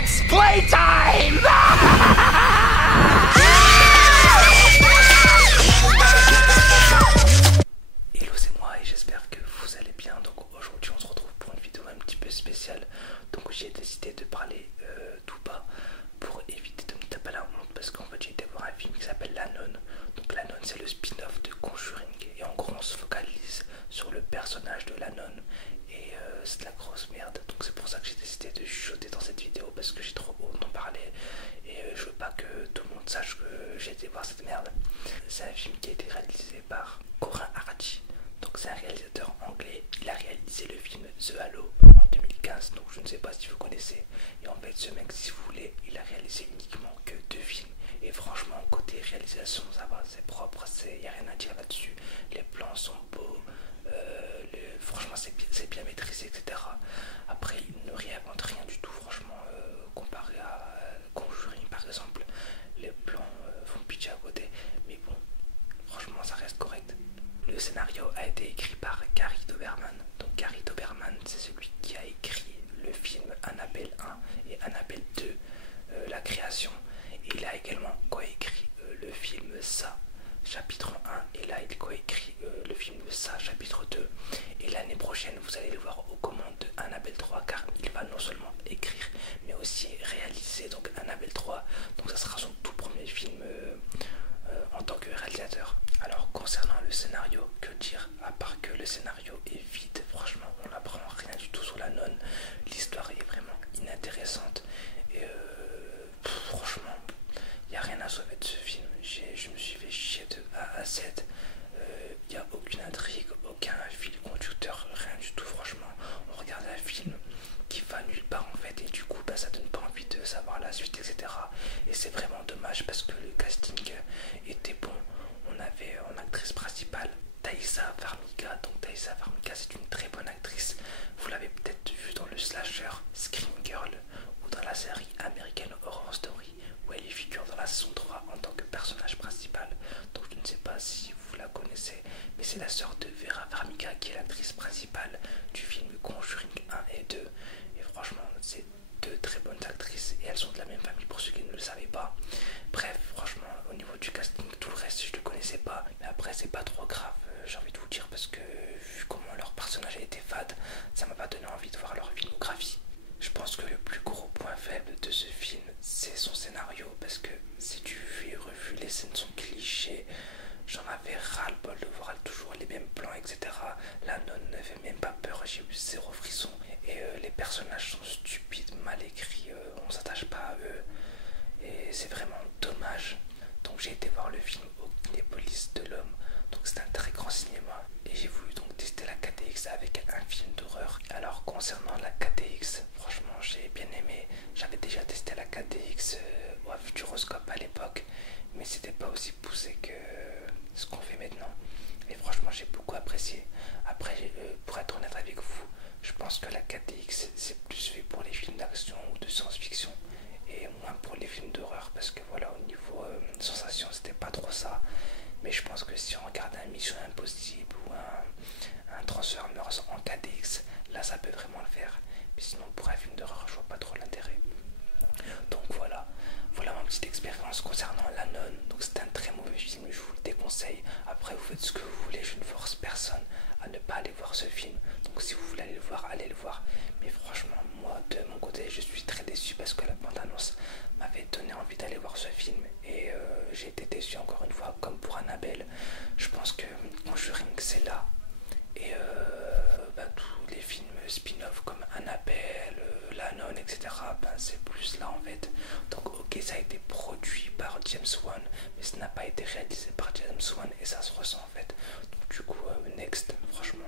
Let's playtime! Hello, c'est moi et j'espère que vous allez bien. Donc aujourd'hui on se retrouve pour une vidéo un petit peu spéciale. Donc j'ai décidé de parler tout bas pour éviter de me taper la honte, parce qu'en fait j'ai été voir un film qui s'appelle La Nonne. Donc La Nonne, c'est le spin-off de Conjuring et en gros on se focalise sur le personnage de la nonne et c'est de la grosse merde. Donc c'est pour ça que j'ai décidé de chuchoter dans cette vidéo, parce que j'ai trop honte d'en parler et je veux pas que tout le monde sache que j'ai été voir cette merde. C'est un film qui a été réalisé par Corin Hardy. Donc c'est un réalisateur anglais. Il a réalisé le film The Halo en 2015, donc je ne sais pas si vous connaissez. Et en fait ce mec, si vous voulez, il a réalisé uniquement que 2 films. Et franchement côté réalisation ça va, c'est propre, il n'y a rien à dire là-dessus. Les plans sont beaux, franchement c'est bien maîtrisé, etc. Après il ne réinvente rien du tout, franchement, comparé à Conjuring par exemple. Les plans font pitié à côté, mais bon, franchement ça reste correct. Le scénario a été écrit par Gary Dauberman. Donc Gary Dauberman, c'est celui qui a écrit le film Annabelle 1 et Annabelle 2, la création. Et il a également coécrit le film Ça, chapitre 1, et là il coécrit le film Ça, chapitre 2. Et l'année prochaine, vous allez le voir aux commandes de Annabelle 3, car il va non seulement écrire, mais aussi réaliser donc Annabelle 3. Donc ça sera son tout premier film en tant que réalisateur. Alors concernant le scénario, que dire à part que le scénario est vide. Franchement on n'apprend rien du tout sur la nonne. L'histoire est vraiment inintéressante et franchement il n'y a rien à sauver de ce film. Je me suis fait chier de A à Z. Il n'y a aucune intrigue, aucun fil conducteur, rien du tout. Franchement on regarde un film qui va nulle part en fait, et du coup bah, ça donne pas envie de savoir la suite, etc. Et c'est vraiment dommage parce que le casting était bon. On avait en actrice principale Taissa Farmiga. Donc Taissa Farmiga, c'est une très bonne actrice. Vous l'avez peut-être vu dans le slasher Scream Girl ou dans la série American Horror Story, où elle y figure dans la saison 3 en tant que personnage principal. Donc je ne sais pas si vous la connaissez, mais c'est la sœur de Vera Farmiga qui est l'actrice principale du film Conjuring 1 et 2. Et franchement c'est deux très bonnes actrices et elles sont de la même famille pour ceux qui ne le savaient pas. Bref, franchement au niveau du casting, tout le reste je ne le connaissais pas, mais après c'est pas trop grave, j'ai envie de vous dire, parce que vu comment leur personnage a été fade, ça m'a pas donné envie de voir leur filmographie. Je pense que le plus gros point faible de ce film, c'est son scénario, parce que c'est du vu et revu, les scènes sont clichés, j'en avais ras le bol de voir toujours les mêmes plans, etc. La nonne ne fait même pas peur, j'ai eu zéro frisson, et les personnages sont stupides, mal écrits, on s'attache pas à eux, et c'est vraiment dommage. Donc j'ai été voir le film au Kinépolis de l'Homme, donc c'est un très grand cinéma, et j'ai voulu donc tester la 4DX avec un film d'horreur. Alors concernant la 4DX, franchement j'ai bien aimé. J'avais déjà testé la 4DX au Futuroscope à l'époque, mais c'était pas aussi poussé que ce qu'on fait maintenant, et franchement j'ai beaucoup apprécié. Après pour être honnête avec vous, je pense que la 4DX c'est plus fait pour les films d'action ou de science-fiction et moins pour les films d'horreur, parce que voilà, au niveau sensation c'était pas trop ça. Mais je pense que si on regarde un Mission Impossible ou un Transformers en 4DX, là ça peut vraiment le faire. Mais sinon pour un film d'horreur je vois pas trop l'intérêt. Donc voilà ma petite expérience concernant La Nonne. Donc c'est un très mauvais film, je vous le déconseille. Après vous faites ce que vous voulez, je ne force personne à ne pas aller voir ce film. Donc si vous voulez aller le voir, allez le voir. Mais franchement moi de mon côté je suis très déçu, parce que la bande-annonce m'avait donné envie d'aller voir ce film, et j'ai été déçu encore une fois, comme pour Annabelle. Je pense que Conjuring c'est là, et tous les films spin-off comme Annabelle, La Nonne, etc. c'est plus là en fait. Donc ok, ça a été produit par James Wan, mais ça n'a pas été réalisé par James Wan, et ça se ressent en fait. Donc du coup next, franchement